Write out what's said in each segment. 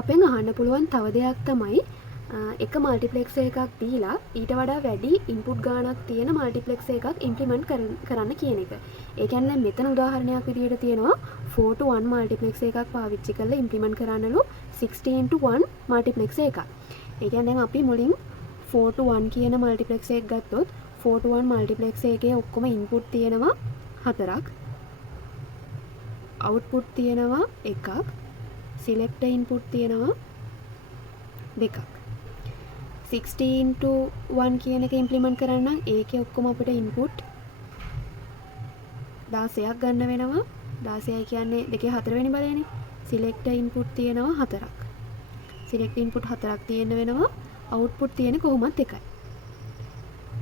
අපෙන් අහන්න පුළුවන් තව දෙයක් තමයි එක මල්ටිප්ලෙක්ස් එකක් දීලා ඊට වඩා වැඩි ඉන්පුට් ගානක් තියෙන මල්ටිප්ලෙක්ස් එකක් ඉම්ප්ලිමන්ට් කරන්න කියන එක. ඒ කියන්නේ මෙතන උදාහරණයක් විදිහට තියෙනවා 4 to 1 මල්ටිප්ලෙක්ස් එකක් පාවිච්චි කරලා ඉම්ප්ලිමන්ට් කරන්නලු 16 to 1 මල්ටිප්ලෙක්ස් එකක්. ඒ කියන්නේ අපි මුලින් 4 to 1 කියන මල්ටිප්ලෙක්ස් එකක් ගත්තොත් 4 to 1 මල්ටිප්ලෙක්ස් එකේ ඔක්කොම ඉන්පුට් තියෙනවා 4ක්. අවුට්පුට් තියෙනවා 1ක්. සිලෙක්ටර් ඉන්පුට් තියෙනවා 2ක්. 16 to 1 කියන එක ඉම්ප්ලිමන්ට් කරන්න නම් ඒකේ ඔක්කොම අපිට ඉන්පුට් 16ක් ගන්න වෙනවා. 16 කියන්නේ දෙකේ 4 වෙනි බලයනේ. සිලෙක්ටර් ඉන්පුට් තියෙනවා 4ක්. සිලෙක්ට් ඉන්පුට් 4ක් තියෙන්න වෙනවා. අවුට්පුට් තියෙන්නේ කොහොමත් 1යි.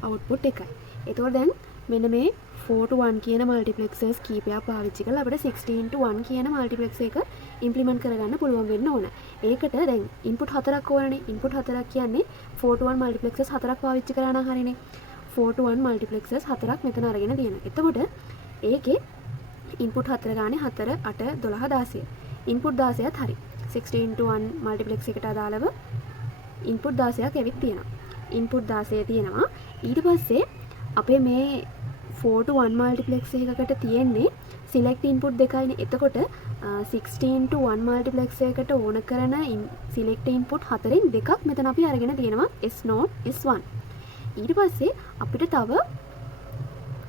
අවුට්පුට් 1යි. ඒතකොට දැන් මෙන්න මේ 4 to 1 කියන මල්ටිප්ලෙක්සර්ස් කීපයක් පාවිච්චි කරලා අපිට 16 to 1 කියන මල්ටිප්ලෙක්ස් එක ඉම්ප්ලිමන්ට් කරගන්න පුළුවන් වෙන්න ඕන. ඒකට දැන් ඉන්පුට් 4ක් ඕනනේ. ඉන්පුට් 4ක් කියන්නේ 4 to 1 මල්ටිප්ලෙක්සර්ස් 4ක් පාවිච්චි කරා නම් හරිනේ. 4 to 1 මල්ටිප්ලෙක්සර්ස් 4ක් මෙතන අරගෙන තියෙනවා. එතකොට ඒකේ ඉන්පුට් 4 ගානේ 4 8 12 16. ඉන්පුට් 16ත් හරි. 16 to 1 මල්ටිප්ලෙක්ස් එකට අදාළව ඉන්පුට් 16ක් ඇවිත් තියෙනවා. ඉන්පුට් 16 තියෙනවා. ඊට පස්සේ අපේ මේ 4 to 1 මල්ටිප්ලෙක්ස් එකකට තියෙන්නේ සිලෙක්ට් ඉන්පුට් දෙකයිනේ. එතකොට 16 to 1 මල්ටිප්ලෙක්ස් එකකට ඕන කරන සිලෙක්ට් ඉන්පුට් හතරෙන් දෙකක් මෙතන අපි අරගෙන තියෙනවා S0 S1. ඊට පස්සේ අපිට තව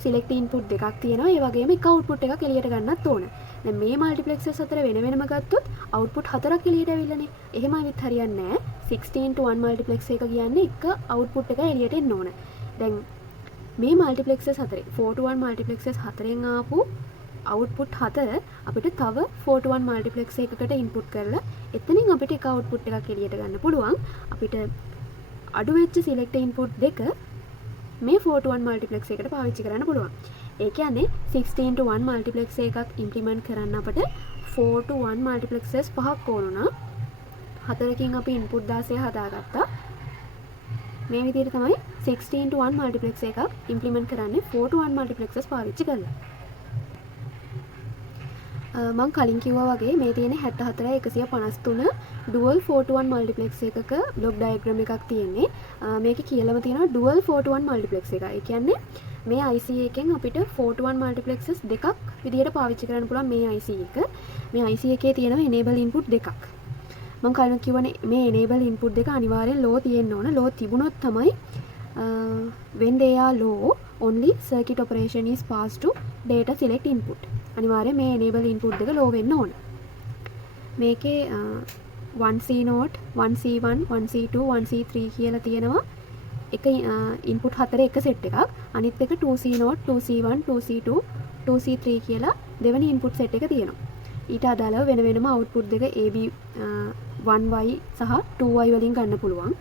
සිලෙක්ට් ඉන්පුට් දෙකක් තියෙනවා. ඒ වගේම එක අවුට්පුට් එකක් එළියට ගන්නත් ඕන. දැන් මේ මල්ටිප්ලෙක්සර්ස් අතර වෙන වෙනම ගත්තොත් අවුට්පුට් හතරක් එළියට ඇවිල්ලානේ. එහෙම අවිත් හරියන්නේ නැහැ. 16 to 1 මල්ටිප්ලෙක්ස් එක කියන්නේ එක අවුට්පුට් එක එළියට එන්න ඕන. දැන් මේ මල්ටිප්ලෙක්සර්ස් හතරේ 4 to 1 මල්ටිප්ලෙක්සර්ස් හතරෙන් ආපු අවුට්පුට් 4 අපිට තව 4 to 1 මල්ටිප්ලෙක්ස් එකකට ඉන්පුට් කරලා එතනින් අපිට එක අවුට්පුට් එකක් එළියට ගන්න පුළුවන්. අපිට අඩු වෙච්ච සිලෙක්ට් ඉන්පුට් දෙක මේ 4 to 1 මල්ටිප්ලෙක්ස් එකට පාවිච්චි කරන්න පුළුවන්. ඒ කියන්නේ 16 to 1 මල්ටිප්ලෙක්ස් එකක් ඉම්ප්ලිමන්ට් කරන්න අපිට 4 to 1 මල්ටිප්ලෙක්සර්ස් පහක් ඕන නම් හතරකින් අපි ඉන්පුට් 16 හදාගත්තා. මේ විදිහට තමයි 16 to 1 මල්ටිප්ලෙක්ස් එකක් ඉම්ප්ලිමන්ට් කරන්නේ 4 to 1 මල්ටිප්ලෙක්සර්ස් පාවිච්චි කරලා. මම කලින් කිව්වා වගේ මේ තියෙන 74153 ඩුවල් 4 to 1 මල්ටිප්ලෙක්ස් එකක බ්ලොක් ඩයග්‍රෑම් එකක් තියෙන්නේ. මේකේ කියලාම තියෙනවා ඩුවල් 4 to 1 මල්ටිප්ලෙක්ස් එක. ඒ කියන්නේ මේ IC එකෙන් අපිට 4 to 1 මල්ටිප්ලෙක්සර්ස් දෙකක් විදිහට පාවිච්චි කරන්න පුළුවන් මේ IC එක. මේ IC එකේ තියෙනවා enable input දෙකක්. මම කලින් කිව්වනේ මේ enable input දෙක අනිවාර්යෙන් low තියෙන්න ඕන. low තිබුණොත් තමයි when they are low only circuit operation is passed to data select input. අනිවාර්යෙන් මේ enable input දෙක low වෙන්න ඕන. මේකේ 1C note 1C1 1C2 1C3 කියලා තියෙනවා. එක ඉන්පුට් හතරේ එක සෙට් එකක්. අනිත් එක 2C note 2C1 2C2 2C3 කියලා දෙවෙනි ඉන්පුට් සෙට් එක තියෙනවා. ඊට අදාළව වෙන වෙනම අවුට්පුට් දෙක AB 1Y සහ 2Y වලින් ගන්න පුළුවන්.